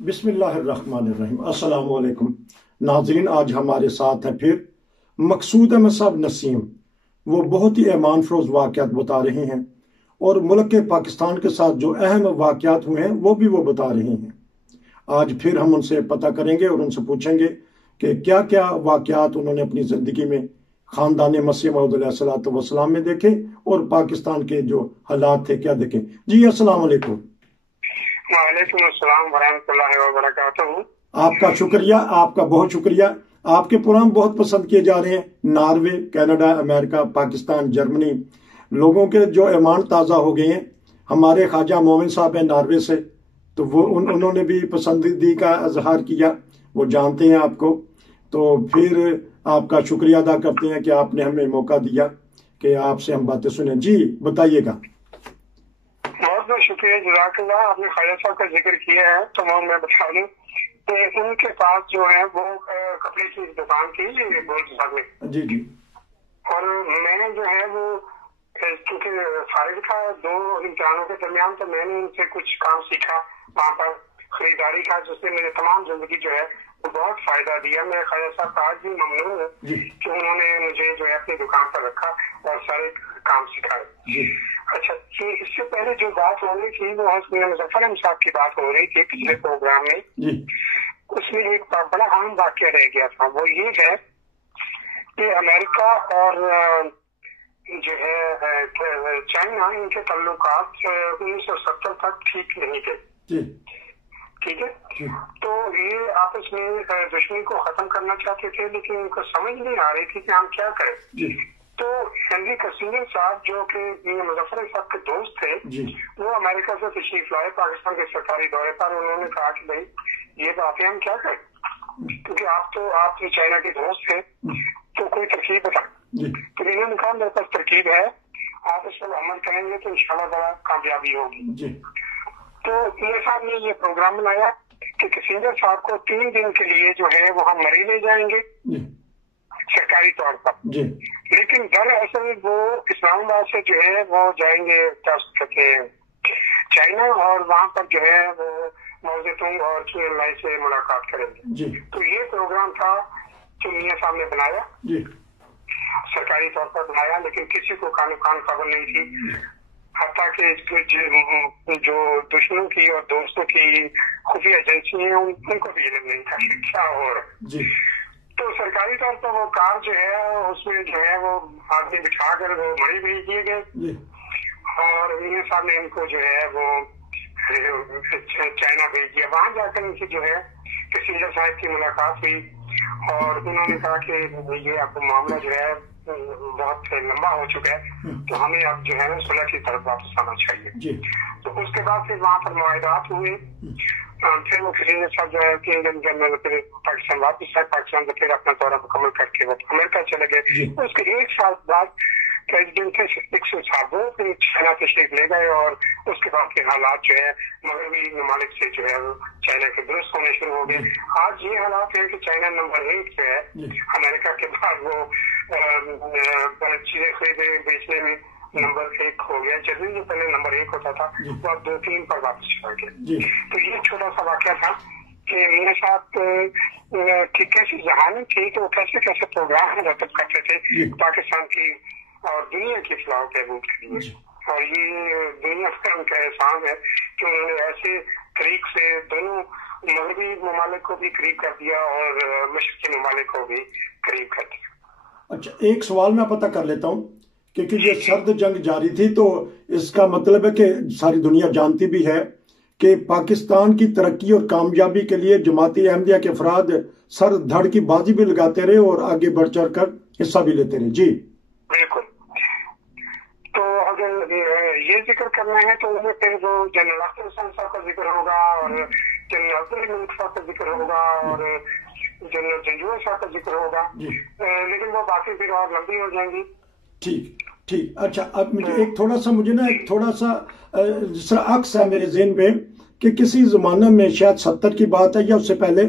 بسم اللہ الرحمن الرحیم۔ السلام علیکم ناظرین، آج ہمارے ساتھ ہے پھر مقصود احمد صاحب نسیم۔ وہ بہت ہی ایمان فروز واقعات بتا رہے ہیں اور ملک کے پاکستان کے ساتھ جو اہم واقعات ہوئے ہیں وہ بھی وہ بتا رہے ہیں۔ آج پھر ہم ان سے پتہ کریں گے اور ان سے پوچھیں گے کہ کیا کیا واقعات انہوں نے اپنی زندگی میں خاندان مسیح موعود علیہ السلام میں دیکھے اور پاکستان کے جو حالات تھے کیا دیکھے۔ جی السلام علیکم۔ وعلیکم السلام ورحمۃ اللہ وبرکاتہ۔ آپ کا شکریہ، آپ کا بہت شکریہ۔ آپ کے پروگرام بہت پسند کیے جا رہے ہیں۔ ناروے، کینیڈا، امریکہ، پاکستان، جرمنی، لوگوں کے جو ایمان تازہ ہو گئے ہیں۔ ہمارے خواجہ مومن صاحب ہیں ناروے سے، تو وہ انہوں نے بھی پسندیدگی کا اظہار کیا، وہ جانتے ہیں آپ کو۔ تو پھر آپ کا شکریہ ادا کرتے ہیں کہ آپ نے ہمیں موقع دیا کہ آپ سے ہم باتیں سنیں۔ جی بتائیے گا۔ بہت بہت شکریہ، جزاک اللہ۔ آپ نے خواجہ صاحب کا ذکر کیا ہے تو میں بتا دوں کہ ان کے پاس جو ہے وہ کپڑے کی دکان تھی گولڈ باغ میں۔ جی جی۔ اور میں جو ہے وہ چونکہ فارغ تھا 2 امتحانوں کے درمیان، تو میں نے ان سے کچھ کام سیکھا وہاں پر خریداری کا، جس نے مجھے تمام زندگی جو ہے وہ بہت فائدہ دیا۔ میں خواجہ صاحب کا آج بھی ممنون ہوں کہ انہوں نے مجھے جو ہے اپنی دکان پر رکھا اور سارے کام سکھائے۔ اچھا، اس سے پہلے جو بات ہو رہی تھی وہ حسن مظفر احمد صاحب کی بات ہو رہی تھی پچھلے پروگرام میں۔ اس میں ایک بڑا اہم واقعہ رہ گیا تھا، وہ یہ ہے کہ امریکہ اور جو ہے چائنا، ان کے تعلقات 1970 تک ٹھیک نہیں تھے، ٹھیک ہے۔ تو یہ آپس میں دشمنی کو ختم کرنا چاہتے تھے، لیکن ان کو سمجھ نہیں آ رہی تھی کہ ہم کیا کریں۔ تو ہنری کسینگر صاحب جو کہ مظفر صاحب کے دوست تھے، وہ امریکہ سے تشریف لائے پاکستان کے سرکاری دورے پر۔ انہوں نے کہا کہ بھائی یہ باتیں ہم کیا کریں، کیونکہ آپ تو چائنا کے دوست تھے، تو کوئی ترکیب بتا۔ تو انہوں نے کہا میرے پاس ترکیب ہے، آپ اس پر عمل کریں گے تو انشاءاللہ بڑا کامیابی ہوگی۔ تو میرے صاحب نے یہ پروگرام بنایا کہ کسینگر صاحب کو 3 دن کے لیے جو ہے وہ ہم مری لے جائیں گے سرکاری طور پر، لیکن دراصل وہ اسلام آباد سے جو ہے وہ جائیں گے چائنا، اور وہاں پر جو ہے وہ موزتونگ اور چین سے ملاقات کریں گے۔ تو یہ پروگرام تھا جو میاں صاحب نے بنایا، سرکاری طور پر بنایا، لیکن کسی کو کان خبر نہیں تھی، حتیٰ کہ جو دشمنوں کی اور دوستوں کی خفیہ ایجنسی ہیں ان کو بھی علم نہیں تھا کہ کیا ہو رہا۔ تو سرکاری طور پر وہ کار جو ہے اس میں جو ہے وہ آدمی بٹھا کر وہ مری بھیج دیے گئے، اور میاں صاحب نے ان کو جو ہے وہ چائنا بھیج دیا۔ وہاں جا کر ان کی جو ہے کسینگر صاحب کی ملاقات ہوئی، اور انہوں نے کہا کہ یہ اب معاملہ جو ہے بہت لمبا ہو چکا ہے، تو ہمیں اب جو ہے صلح کی طرف واپس آنا چاہیے۔ تو اس کے بعد پھر وہاں پر معاہدات ہوئے، پھر وہ کسینگر صاحب جو ہے 3 دن کے اندر پھر پاکستان واپس آئے، پاکستان سے پھر اپنا دورہ مکمل کر کے وہ امریکہ چلے گئے۔ اس کے 1 سال بعد پریزیڈنٹ تھے نکسن صاحب، وہ پھر چائنا تشریف لے گئے، اور اس کے بعد کے حالات جو ہے مغربی ممالک سے جو ہے وہ چائنا کے درست ہونے شروع ہو گئے۔ آج یہ حالات ہے کہ چائنا نمبر 1 جو ہے امریکہ کے بعد، وہ چیزیں خریدنے بیچنے میں نمبر 1 ہو گیا۔ جدید جو پہلے نمبر 1 ہوتا تھا وہ اب 2-3 پر واپس چلا گیا۔ تو یہ چھوٹا سا واقعہ تھا کہ میرے ساتھ کی کیسی ذہانت تھی کہ وہ کیسے پروگرام مرتب کرتے تھے پاکستان کی اور دنیا کی فلاح و بہبود کے لیے، اور یہ دنیا کا ان کا احسان ہے کہ انہوں نے ایسے طریق سے دونوں مغربی ممالک کو بھی قریب کر دیا اور مشرقی ممالک کو بھی قریب کر دیا۔ اچھا، ایک سوال میں پتہ کر لیتا ہوں کہ یہ سرد جنگ جاری تھی، تو اس کا مطلب ہے کہ ساری دنیا جانتی بھی ہے کہ پاکستان کی ترقی اور کامیابی کے لیے جماعتی احمدیہ کے افراد سر دھڑ کی بازی بھی لگاتے رہے اور آگے بڑھ چڑھ کر حصہ بھی لیتے رہے۔ جی بالکل۔ تو اگر یہ ذکر کرنا ہے تو انہیں پھر وہ جنرل اختر حسین صاحب کا ذکر ہوگا، اور جنرل عبدالملک صاحب کا ذکر ہوگا، اور جنرل جنجوع صاحب کا ذکر ہوگا، لیکن وہ باتیں پھر اور لمبی ہو جائیں گی۔ ٹھیک۔ اچھا، اب مجھے ایک تھوڑا سا جس طرح عکس ہے میرے ذہن میں کہ کسی زمانہ میں شاید 70 کی بات ہے یا اس سے پہلے،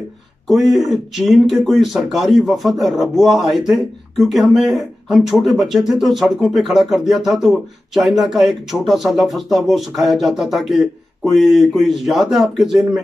کوئی چین کے کوئی سرکاری وفد ربوہ آئے تھے، کیونکہ ہم چھوٹے بچے تھے تو سڑکوں پہ کھڑا کر دیا تھا، تو چائنا کا ایک چھوٹا سا لفظ تھا وہ سکھایا جاتا تھا کہ کوئی یاد ہے آپ کے ذہن میں؟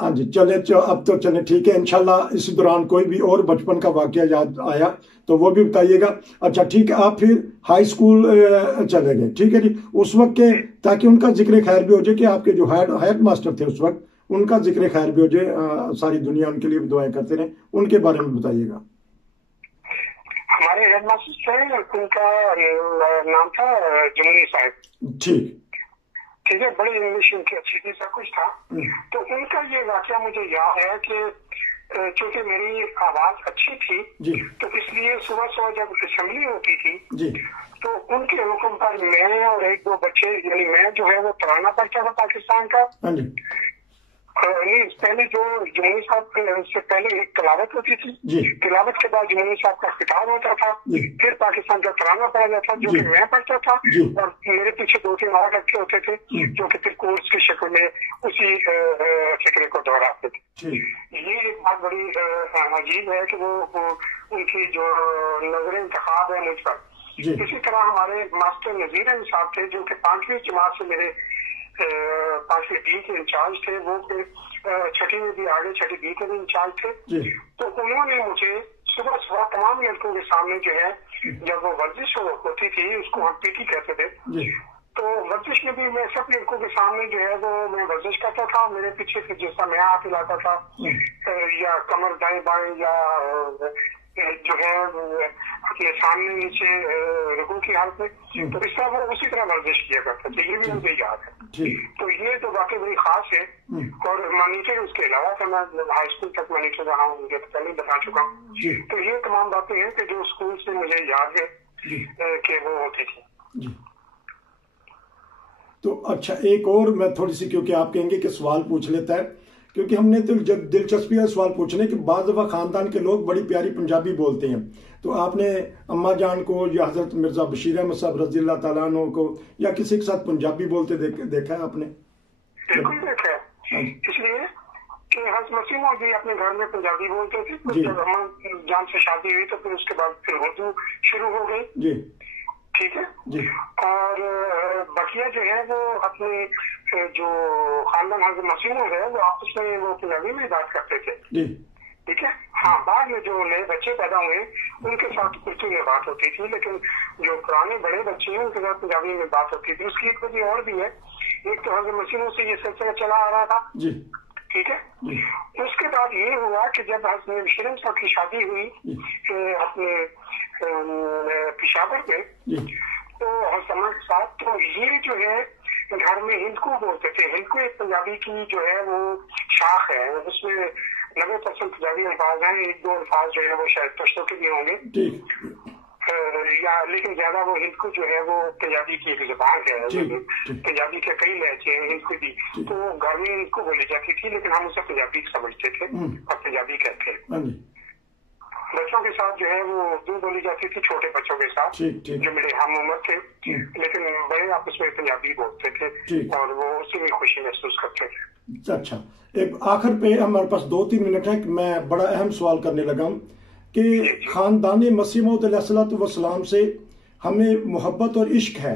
ہاں جی چلے اب تو چلے ٹھیک ہے انشاءاللہ اسی دوران کوئی بھی اور بچپن کا واقعہ یاد آیا تو وہ بھی بتائیے گا. اچھا ٹھیک ہے آپ پھر ہائی اسکول چلے گئے ٹھیک ہے جی اس وقت کے تاکہ ان کا ذکر خیر بھی ہو جائے کہ آپ کے جو ہیڈ ماسٹر تھے اس وقت ان کا ذکر خیر بھی ہو جائے ساری دنیا ان کے لیے بھی دعائیں کرتے رہیں ان کے بارے میں بتائیے گا. ہمارے ہیڈ ماسٹر تھے ان کا نام تھا جمنی صاحب. ٹھیک ہے بڑی انگلش ان کی اچھی تھی سب کچھ تھا. تو ان کا یہ واقعہ مجھے یاد ہے کہ چونکہ میری آواز اچھی تھی تو اس لیے صبح جب اسمبلی ہوتی تھی تو ان کے حکم پر میں اور ایک دو بچے یعنی میں جو ہے وہ ترانہ پڑھتا تھا پاکستان کا. پہلے جو جمنی صاحب سے پہلے ایک تلاوت ہوتی تھی تلاوت کے بعد جمنی صاحب کا خطاب ہوتا تھا پھر پاکستان کا ترانہ پڑھا جاتا تھا جو کہ میں پڑھتا تھا اور میرے پیچھے 2-3 اور رکھے ہوتے تھے جو کہ پھر کورس کی شکل میں اسی فکرے کو دہراتے تھے. یہ ایک بات بڑی عجیب ہے کہ وہ ان کی جو نظر انتخاب ہے مجھ پر. اسی طرح ہمارے ماسٹر نذیر احمد صاحب تھے جو کہ 5ویں جماعت سے میرے 5ویں بی کے انچارج تھے. وہ پھر 6ٹھی میں بھی آگے 6ٹھی بی کے بھی انچارج تھے. تو انہوں نے مجھے صبح تمام لڑکوں کے سامنے جو ہے جب وہ ورزش ہوتی تھی اس کو ہم پی ٹی کہتے تھے تو ورزش میں بھی میں سب لڑکوں کے سامنے جو ہے وہ میں ورزش کرتا تھا. میرے پیچھے سے جس طرح میں ہاتھ ہلاتا تھا یا کمر دائیں بائیں یا جو ہے اپنے سامنے نیچے رکوع کی حالت میں تو اس طرح وہ اسی طرح ورزش کیا کرتا تھا. یہ بھی مجھے یاد ہے. تو یہ تو واقعی بڑی خاص ہے. اور مانیٹر اس کے علاوہ تو میں ہائی اسکول تک مانیٹر رہا ہوں مجھے پہلے بتا چکا ہوں. تو یہ تمام باتیں ہیں کہ جو اسکول سے مجھے یاد ہے کہ وہ ہوتی تھی. تو اچھا ایک اور میں تھوڑی سی کیونکہ آپ کہیں گے کہ سوال پوچھ لیتا ہے کیونکہ ہم نے تو دلچسپی ہے سوال پوچھنے کہ بعض دفعہ خاندان کے لوگ بڑی پیاری پنجابی بولتے ہیں تو آپ نے اماں جان کو یا حضرت مرزا بشیر احمد صاحب رضی اللہ تعالیٰ عنہ کو یا کسی کے ساتھ پنجابی بولتے دیکھا ہے آپ نے؟ بالکل دیکھا ہے. اس لیے کہ حضرت مسیح موعود بھی اپنے گھر میں پنجابی بولتے تھے. جب اماں جان سے شادی ہوئی تو پھر اس کے بعد پھر اردو شروع ہو گئی. ٹھیک ہے. اور بقیہ جو ہے وہ اپنے جو خاندان حضرت مسیح موعود ہے وہ آپس میں وہ پنجابی میں بات کرتے تھے. ٹھیک ہے. ہاں بعد میں جو نئے بچے پیدا ہوئے ان کے ساتھ اردو میں بات ہوتی تھی لیکن جو پرانے بڑے بچے ہیں ان کے ساتھ پنجابی میں بات ہوتی تھی. اس کی ایک وجہ اور بھی ہے. ایک تو حضرت مسیح موعود سے یہ سلسلہ چلا آ رہا تھا. ٹھیک ہے. اس کے بعد یہ ہوا کہ جب حضرت بشیر احمد صاحب کی شادی ہوئی اپنے پشاور میں تو حضرت صاحب تو یہ جو ہے گھر میں ہندکو بولتے تھے. ہندکو ایک پنجابی کی جو ہے وہ شاخ ہے. اس میں 90% پنجابی الفاظ ہیں. 1-2 الفاظ جو ہے وہ شاید پشتو کے بھی ہوں گے یا لیکن زیادہ وہ ہندکو جو ہے وہ پنجابی کی ایک زبان ہے. پنجابی کے کئی لہجے ہیں ہندکو بھی تو گھر میں ہندکو بولی جاتی تھی لیکن ہم اسے پنجابی سمجھتے تھے اور پنجابی کہتے ہیں. بچوں کے ساتھ جو ہے وہ اردو بولی جاتی تھی چھوٹے بچوں کے ساتھ جو میرے ہم عمر تھے لیکن بڑے آپس میں پنجابی بولتے تھے اور وہ اسی میں خوشی محسوس کرتے تھے. اچھا ایک آخر پہ ہمارے پاس 2-3 منٹ ہے کہ میں بڑا اہم سوال کرنے لگا ہوں کہ خاندان مسیح موعود علیہ الصلوۃ والسلام سے ہمیں محبت اور عشق ہے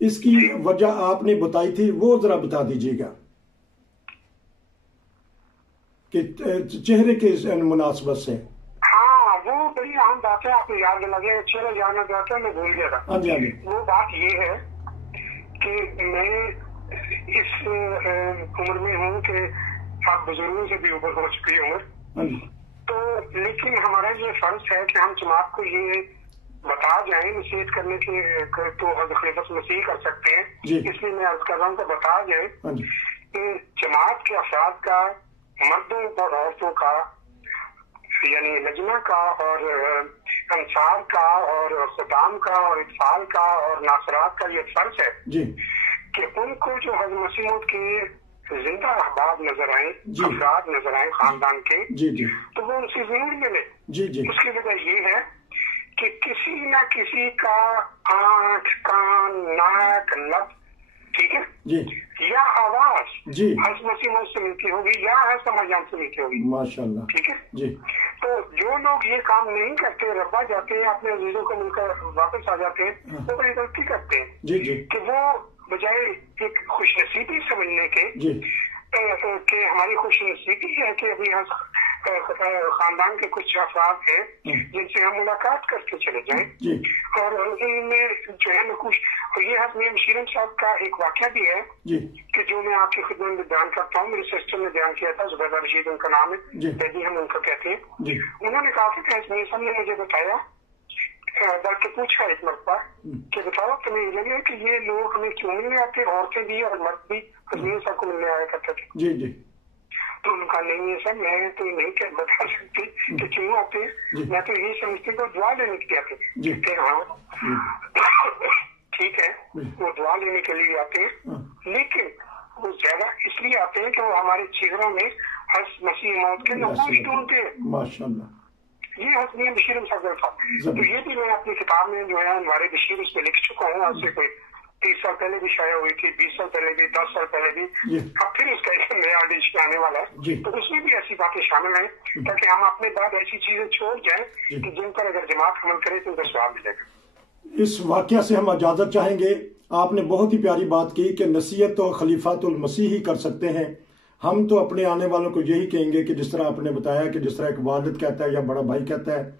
اس کی وجہ آپ نے بتائی تھی وہ ذرا بتا دیجیے گا کہ چہرے کے مناسبت سے. وہ بڑی اہم بات ہے. آپ کو یاد لگے چہرہ جانا چاہتے ہیں میں بھول گیا تھا. وہ بات یہ ہے کہ میں اس عمر میں ہوں کہ آپ بزرگوں سے بھی اوپر ہو چکی عمر تو لیکن ہمارا یہ فرض ہے کہ ہم جماعت کو یہ بتا جائیں نصیحت کرنے کے تو حضرت خلیفۃ مسیح کر سکتے ہیں. اس لیے میں عرض کر رہا ہوں کہ بتا جائیں کہ جماعت کے افراد کا مردوں اور عورتوں کا یعنی لجنہ کا اور انصار کا اور خدام کا اور اطفال کا اور ناصرات کا یہ فرض ہے کہ ان کو جو حضرت مسیح موعود کے زندہ احباب نظر آئیں افراد نظر آئیں خاندان کے تو وہ ان سے ضرور ملے. اس کی وجہ یہ ہے کہ کسی نہ کسی کا آنکھ کان ناک لب ٹھیک ہے یا آواز حضرت مسیح موعود سے ملتی ہوگی یا حضرت اماں جان سے ملتی ہوگی. ماشاءاللہ. ٹھیک ہے. تو جو لوگ یہ کام نہیں کرتے ربا جاتے ہیں اپنے عزیزوں کو مل کر واپس آ جاتے ہیں وہ بڑی غلطی کرتے ہیں کہ وہ بجائے ایک خوش نصیبی سمجھنے کے کہ ہماری خوش نصیبی ہے کہ ابھی خاندان کے کچھ افراد ہیں جن سے ہم ملاقات کر کے چلے جائیں اور ان میں جو ہے نا کچھ یہ حسنیہ مشیرم صاحب کا ایک واقعہ بھی ہے کہ جو میں آپ کی خدمت میں بیان کرتا ہوں. میرے سسٹر نے بیان کیا تھا, زبیدہ رشید ان کا نام ہے, بیبی ہم ان کو کہتے ہیں. انہوں نے کہا کہ حسنیہ صاحب نے مجھے بتایا, بلکہ پوچھا ایک مرتبہ کہ بتاؤ تمہیں علم ہے کہ یہ لوگ ہمیں کیوں ملنے آتے, عورتیں بھی اور مرد بھی حسنیہ صاحب کو ملنے آیا کرتے تھے. تو ان کا نہیں ہے سر, میں تو نہیں بتا سکتی کہ کیوں آتے, میں تو یہی سمجھتی کہ دعا لینے کے لیے آتے کہ ہاں ٹھیک ہے وہ دعا لینے کے لیے آتے ہیں, لیکن وہ زیادہ اس لیے آتے ہیں کہ وہ ہمارے چہروں میں ہر مسیح موت کے نقوش ڈھونڈتے ہیں. ماشاءاللہ, یہ حسنیہ مشیرم صاحب تھا. تو یہ بھی میں اپنی کتاب میں جو ہے انوار بشیر اس میں لکھ چکا ہوں. آج سے کوئی 30 سال پہلے بھی شائع ہوئی تھی, 20 سال پہلے بھی, 10 سال پہلے بھی. اب پھر اس کا ایک نیا ایڈیشن آنے والا ہے, تو اس میں بھی ایسی باتیں شامل ہیں تاکہ ہم اپنے بعد ایسی چیزیں چھوڑ جائیں کہ جن پر اگر جماعت عمل کرے تو ان کا ثواب ملے گا. اس واقعہ سے ہم اجازت چاہیں گے. آپ نے بہت ہی پیاری بات کی کہ نصیحت تو خلیفۃ المسیح ہی کر سکتے ہیں. ہم تو اپنے آنے والوں کو یہی کہیں گے کہ جس طرح آپ نے بتایا کہ جس طرح ایک والد کہتا ہے یا بڑا بھائی کہتا ہے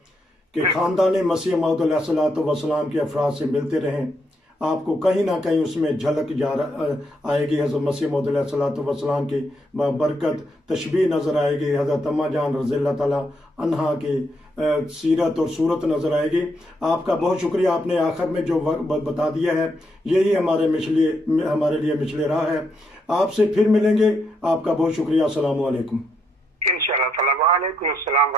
کہ خاندان مسیح موعود علیہ الصلوۃ والسلام کے افراد سے ملتے رہیں, آپ کو کہیں نہ کہیں اس میں جھلک آئے گی حضرت مسیح موعود علیہ الصلوۃ والسلام کی برکت, تشبیہ نظر آئے گی, حضرت اماں جان رضی اللہ تعالیٰ عنہا کی سیرت اور صورت نظر آئے گی. آپ کا بہت شکریہ, آپ نے آخر میں جو بتا دیا ہے یہی ہمارے لیے مشل راہ ہے. آپ سے پھر ملیں گے. آپ کا بہت شکریہ. السلام علیکم. انشاءاللہ تعالی. وعلیکم السلام.